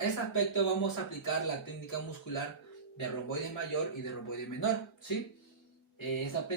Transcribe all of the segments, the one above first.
ese aspecto vamos a aplicar la técnica muscular de romboide mayor y de romboide menor, ¿sí? Esta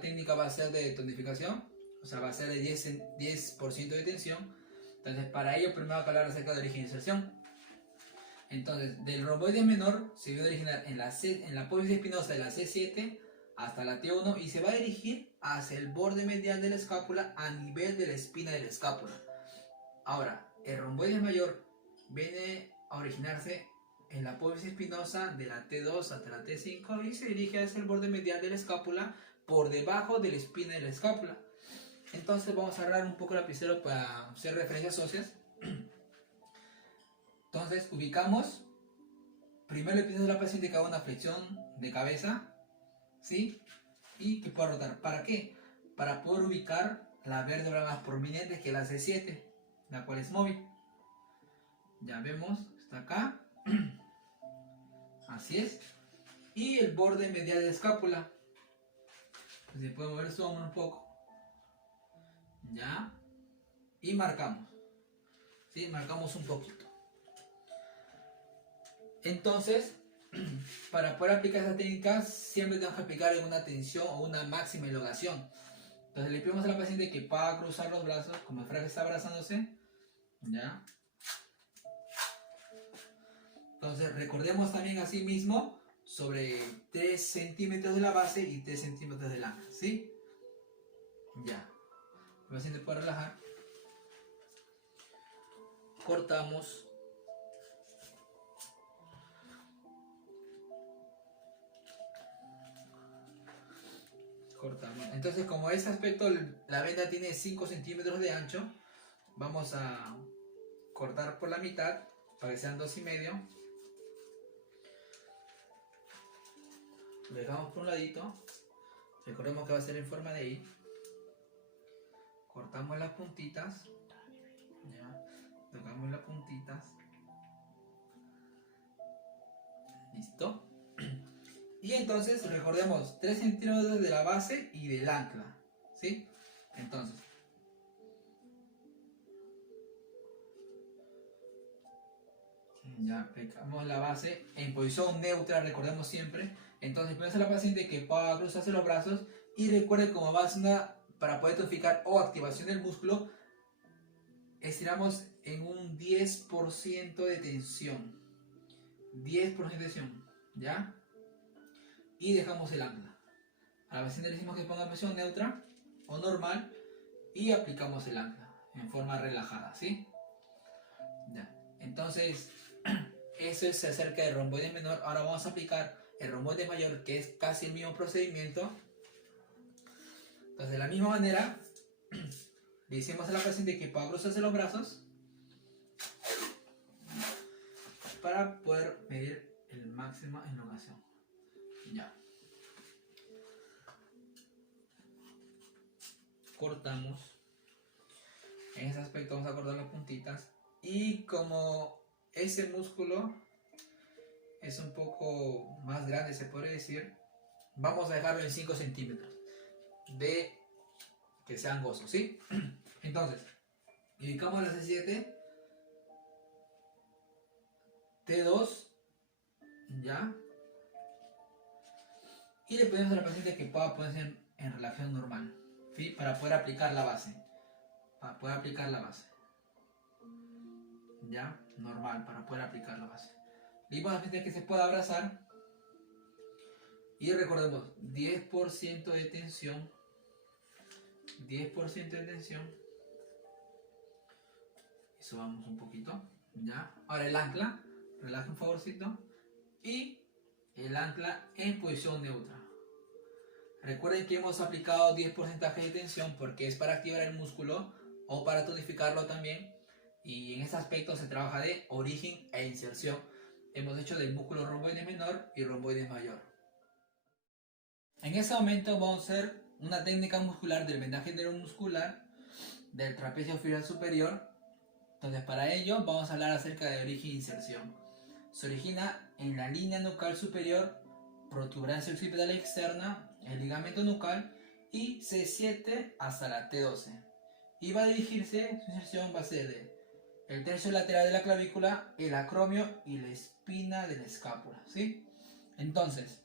técnica va a ser de tonificación, o sea, va a ser de 10% de tensión. Entonces, para ello, primero vamos a hablar acerca de originización. Entonces, del romboide menor se va a originar en la apófisis espinosa de la C7 hasta la T1 y se va a dirigir hacia el borde medial de la escápula a nivel de la espina de la escápula. Ahora, el romboide mayor viene a originarse en la apófisis espinosa de la T2 hasta la T5 y se dirige hacia el borde medial de la escápula por debajo de la espina de la escápula. Entonces vamos a agarrar un poco el lapicero para hacer referencias óseas. Entonces ubicamos, primero le pides a la paciente que haga una flexión de cabeza, ¿sí? Y que pueda rotar. ¿Para qué? Para poder ubicar la vértebra más prominente, que es la C7, la cual es móvil. Ya vemos, está acá. Así es. Y el borde medial de la escápula. Se puede mover su hombro un poco. Ya. Y marcamos. ¿Sí? Marcamos un poquito. Entonces, para poder aplicar esa técnica, siempre tenemos que aplicar en una tensión o una máxima elongación. Entonces le pedimos a la paciente que pueda cruzar los brazos, como el que está abrazándose. ¿Ya? Entonces recordemos también así mismo sobre 3 centímetros de la base y 3 centímetros del ancla, ¿sí? Ya. El paciente puede relajar. Cortamos. Cortamos. Entonces, como ese aspecto, la venda tiene 5 centímetros de ancho, vamos a cortar por la mitad para que sean 2,5. Lo dejamos por un ladito. Recordemos que va a ser en forma de I. Cortamos las puntitas. Ya. Tocamos las puntitas. Listo. Y entonces recordemos 3 centímetros de la base y del ancla, ¿sí? Entonces, ya aplicamos la base en posición neutra, recordemos siempre. Entonces, pedimos a la paciente que pueda cruzarse los brazos y recuerde, como base para poder tonificar o activación del músculo, estiramos en un 10% de tensión. 10% de tensión, ¿ya? Y dejamos el ancla. A la paciente le decimos que ponga presión neutra o normal y aplicamos el ancla en forma relajada, ¿sí? Ya. Entonces, eso es acerca del romboide menor. Ahora vamos a aplicar el romboide mayor, que es casi el mismo procedimiento. Entonces, de la misma manera, le decimos a la paciente que pueda cruzarse los brazos para poder medir el máximo elongación. Ya. Cortamos. En ese aspecto vamos a cortar las puntitas. Y como ese músculo es un poco más grande, se puede decir, vamos a dejarlo en 5 centímetros de que sea angosto, ¿sí? Entonces, ubicamos la C7, T2, ya. Y le pedimos a la paciente que pueda ponerse en relajación normal, ¿sí? Para poder aplicar la base. Para poder aplicar la base. Ya, normal, para poder aplicar la base. Le pedimos a la paciente que se pueda abrazar. Y recordemos, 10% de tensión. 10% de tensión. Y subamos un poquito. Ya. Ahora el ancla. Relaja un favorcito. Y el ancla en posición neutra. Recuerden que hemos aplicado 10% de tensión porque es para activar el músculo o para tonificarlo también. Y en este aspecto se trabaja de origen e inserción. Hemos hecho del músculo romboide menor y romboide mayor. En este momento vamos a hacer una técnica muscular del vendaje neuromuscular del trapecio fibrilar superior. Entonces, para ello vamos a hablar acerca de origen e inserción. Se origina en la línea nucal superior, protuberancia occipital externa, el ligamento nucal y C7 hasta la T12. Y va a dirigirse, su inserción va a ser de el tercio lateral de la clavícula, el acromio y la espina de la escápula, ¿sí? Entonces,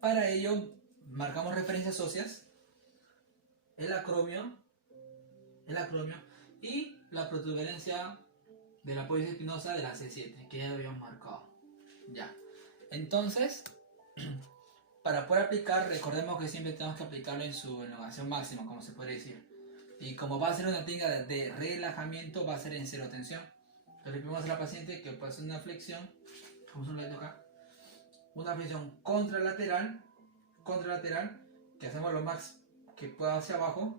para ello marcamos referencias óseas, el acromio y la protuberancia de la apófisis espinosa de la C7, que ya lo habíamos marcado. Ya. Entonces, para poder aplicar, recordemos que siempre tenemos que aplicarlo en su elongación máxima, como se puede decir. Y como va a ser una técnica de relajamiento, va a ser en cero tensión. Entonces le pedimos a la paciente que pueda hacer una flexión, vamos a un lado acá, una flexión contralateral, que hacemos lo más que pueda hacia abajo,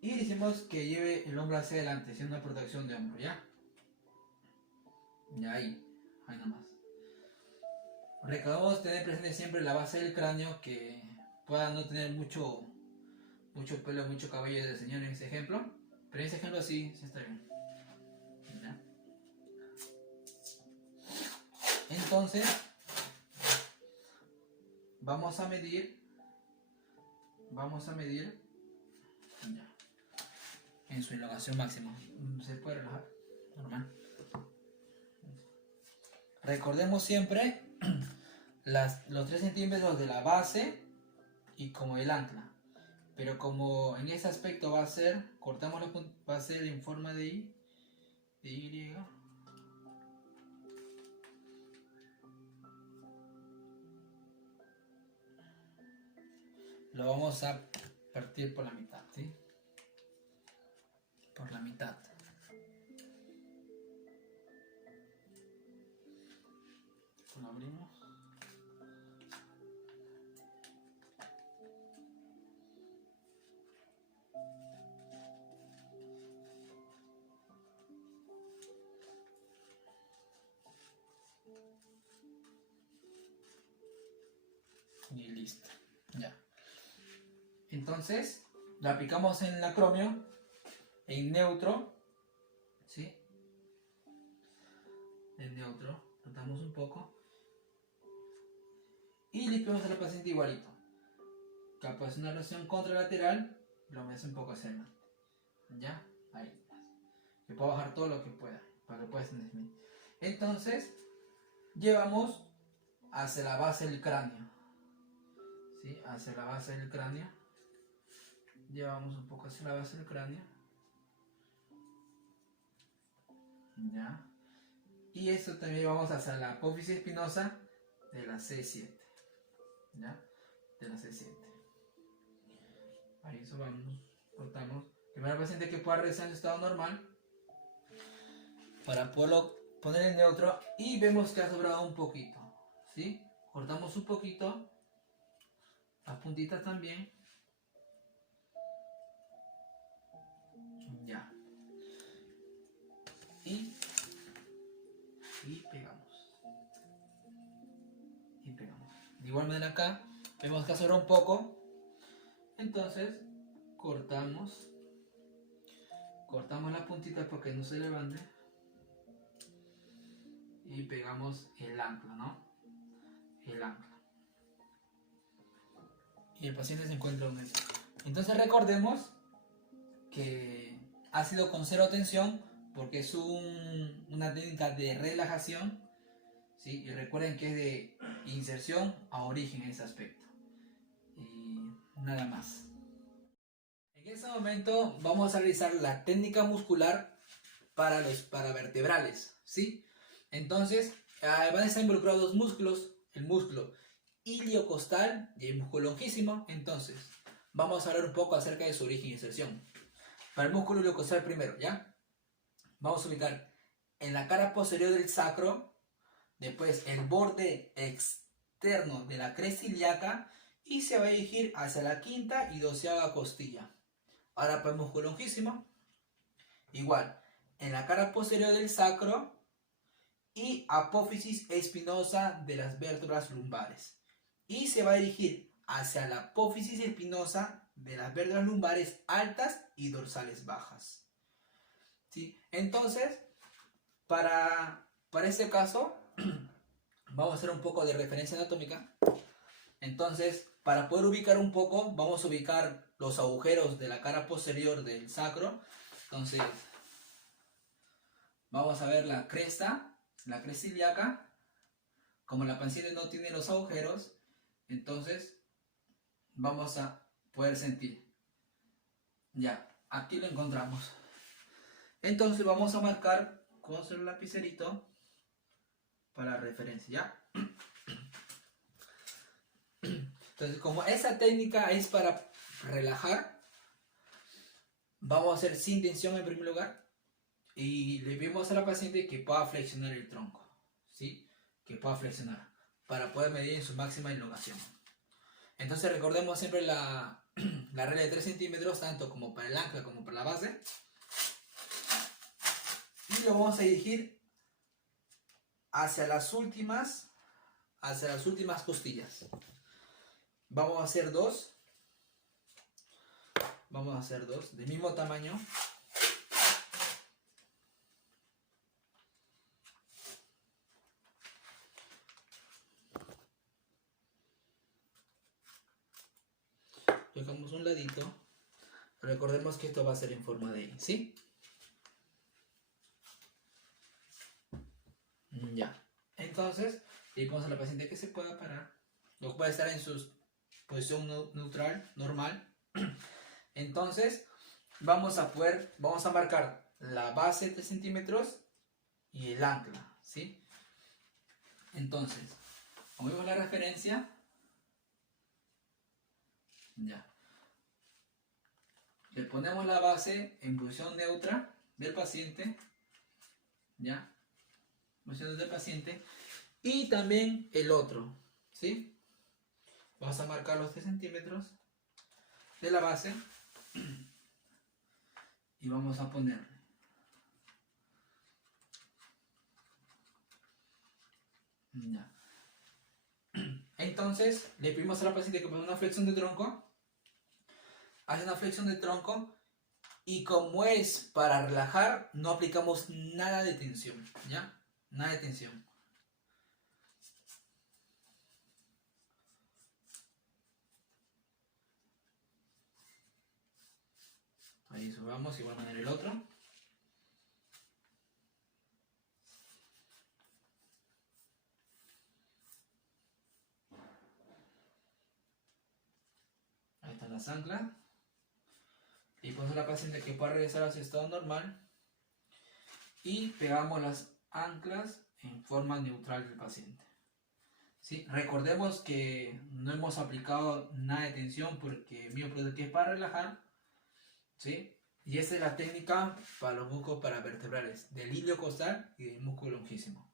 y decimos que lleve el hombro hacia adelante, haciendo una protección de hombro, ¿ya? Ya ahí nomás. Recordemos tener presente siempre la base del cráneo, que pueda no tener mucho pelo, mucho cabello del señor en ese ejemplo, pero en ese ejemplo sí está bien. ¿Ya? Entonces vamos a medir ya, en su elongación máxima. Se puede relajar, normal. Recordemos siempre los 3 centímetros de la base y como el ancla. Pero como en ese aspecto va a ser, cortamos la punta, va a ser en forma de Y. Lo vamos a partir por la mitad, ¿sí? Por la mitad. Lo abrimos. Y listo, ya. Entonces, la aplicamos en el acromio, en neutro, ¿sí? En neutro, tratamos un poco. Y limpiamos a la paciente igualito. Capaz una rotación contralateral, lo me hace un poco hacia adelante. ¿Ya? Ahí. Que puedo bajar todo lo que pueda, para que puedas entender. Entonces, llevamos hacia la base del cráneo. ¿Sí? Hacia la base del cráneo. Llevamos un poco hacia la base del cráneo. ¿Ya? Y esto también llevamos hacia la apófisis espinosa de la C7. ¿Ya? De la C7. Ahí eso vamos, cortamos. Primero paciente que pueda regresar en su estado normal, para poderlo poner en neutro, y vemos que ha sobrado un poquito, ¿sí? Cortamos un poquito, las puntitas también. Ya. Y pegamos. Y pegamos. De igual manera acá, vemos que ha sobrado un poco. Entonces, cortamos la puntita para que no se levante. Y pegamos el ancla, ¿no? El ancla. Y el paciente se encuentra en eso. Entonces recordemos que ha sido con cero tensión, porque es una técnica de relajación, ¿sí? Y recuerden que es de inserción a origen en ese aspecto. Y nada más. En este momento vamos a realizar la técnica muscular para los paravertebrales, ¿sí? Entonces van a estar involucrados dos músculos, el músculo iliocostal y el músculo longísimo. Entonces vamos a hablar un poco acerca de su origen y inserción. Para el músculo iliocostal primero, ¿ya? Vamos a ubicar en la cara posterior del sacro, después el borde externo de la cresta ilíaca, y se va a dirigir hacia la quinta y doceava costilla. Ahora para el músculo longísimo, igual, en la cara posterior del sacro y apófisis espinosa de las vértebras lumbares. Y se va a dirigir hacia la apófisis espinosa de las vértebras lumbares altas y dorsales bajas. ¿Sí? Entonces, para este caso, vamos a hacer un poco de referencia anatómica. Entonces, para poder ubicar un poco, vamos a ubicar los agujeros de la cara posterior del sacro. Entonces, vamos a ver la cresta ilíaca. Como la pancita no tiene los agujeros, entonces vamos a poder sentir. Ya, aquí lo encontramos. Entonces vamos a marcar con el lapicerito para referencia, ¿ya? Entonces, como esa técnica es para relajar, vamos a hacer sin tensión en primer lugar. Y le pedimos a la paciente que pueda flexionar el tronco, ¿sí? Que pueda flexionar para poder medir en su máxima elongación. Entonces recordemos siempre la regla de 3 centímetros, tanto como para el ancla como para la base. Y lo vamos a dirigir hacia las últimas costillas. Vamos a hacer dos. Vamos a hacer dos del mismo tamaño. Dejamos un ladito. Recordemos que esto va a ser en forma de I, ¿sí? Ya. Entonces, le decimos a la paciente que se pueda parar. O puede estar en su posición neutral, normal. Entonces, vamos a marcar la base de 3 centímetros y el ancla, ¿sí? Entonces, como vemos la referencia, ya. Le ponemos la base en posición neutra del paciente, ya. Posición del paciente. Y también el otro, ¿sí? Vamos a marcar los 3 centímetros de la base y vamos a ponerle. Ya. Entonces, le pedimos a la paciente que ponga una flexión de tronco. Hace una flexión de tronco y como es para relajar, no aplicamos nada de tensión, ¿ya? Nada de tensión. Ahí subamos y voy a poner el otro. Ahí están las anclas. Y ponemos a la paciente que pueda regresar a su estado normal. Y pegamos las anclas en forma neutral del paciente. ¿Sí? Recordemos que no hemos aplicado nada de tensión porque mi producto que es para relajar. ¿Sí? Y esta es la técnica para los músculos paravertebrales, del ilio costal y del músculo longísimo.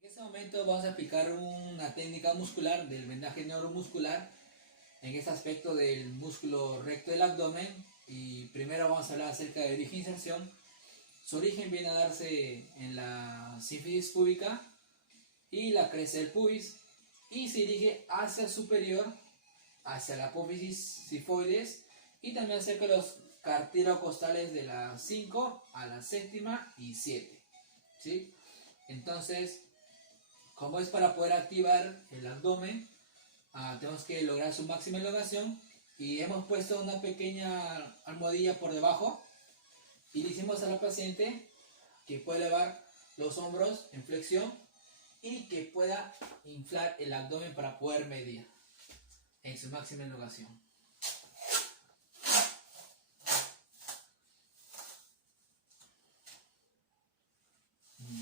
En este momento vamos a aplicar una técnica muscular del vendaje neuromuscular en este aspecto del músculo recto del abdomen. Y primero vamos a hablar acerca de origen e inserción. Su origen viene a darse en la sínfisis púbica y la cresta del pubis y se dirige hacia superior, hacia la apófisis sifoides y también acerca de los cartílago-costales de la 5 a la séptima y 7, ¿sí? Entonces, como es para poder activar el abdomen, tenemos que lograr su máxima elongación y hemos puesto una pequeña almohadilla por debajo y le decimos a la paciente que puede elevar los hombros en flexión y que pueda inflar el abdomen para poder medir en su máxima elongación.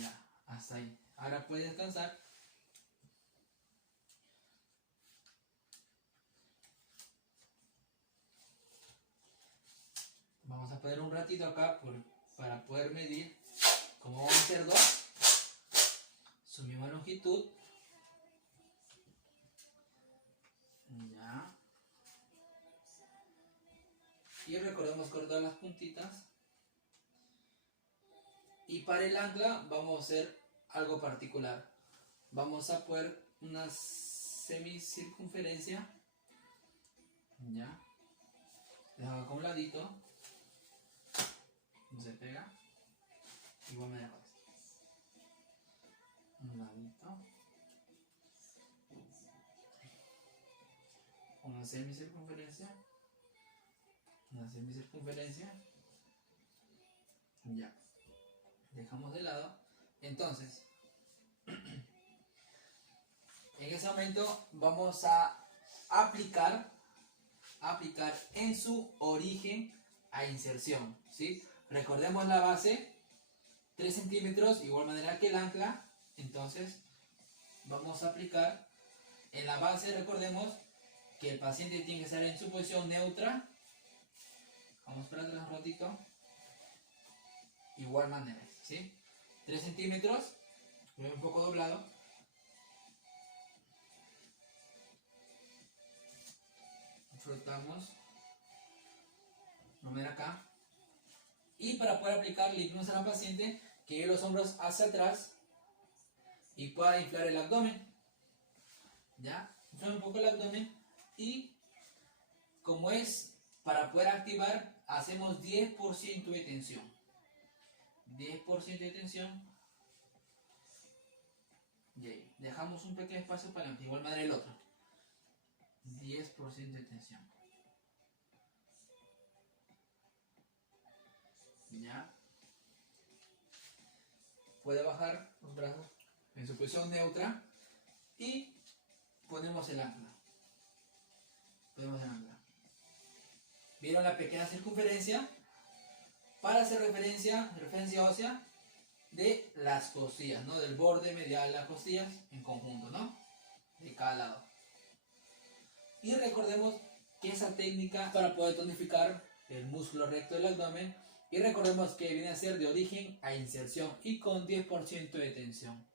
Ya, hasta ahí. Ahora puede descansar. Vamos a poner un ratito acá para poder medir. Como vamos a hacer dos, su misma longitud. Ya. Y recordemos cortar las puntitas. Y para el ancla vamos a hacer algo particular. Vamos a poner una semicircunferencia. Ya. Dejamos acá un ladito. No se pega. Igual me dejo un ladito. Una semicircunferencia. Una semicircunferencia. Ya. dejamos de lado. Entonces, en ese momento vamos a aplicar en su origen a inserción, ¿sí? Recordemos la base, 3 centímetros, igual manera que el ancla. Entonces vamos a aplicar en la base. Recordemos que el paciente tiene que estar en su posición neutra. Vamos para atrás un ratito. Igual manera, ¿sí? 3 centímetros, un poco doblado. Frotamos. Vamos a ver acá. Y para poder aplicar, le pedimos a la paciente que lleve los hombros hacia atrás y pueda inflar el abdomen. ¿Ya? Inflar un poco el abdomen y, como es para poder activar, hacemos 10% de tensión. 10% de tensión. Y ahí, dejamos un pequeño espacio para adelante, igual madre el otro. 10% de tensión. Ya. Puede bajar los brazos en su posición neutra y ponemos el ancla. ¿Vieron la pequeña circunferencia? Para hacer referencia ósea de las costillas, ¿no? Del borde medial de las costillas en conjunto, ¿no? De cada lado. Y recordemos que esa técnica para poder tonificar el músculo recto del abdomen, y recordemos que viene a ser de origen a inserción y con 10% de tensión.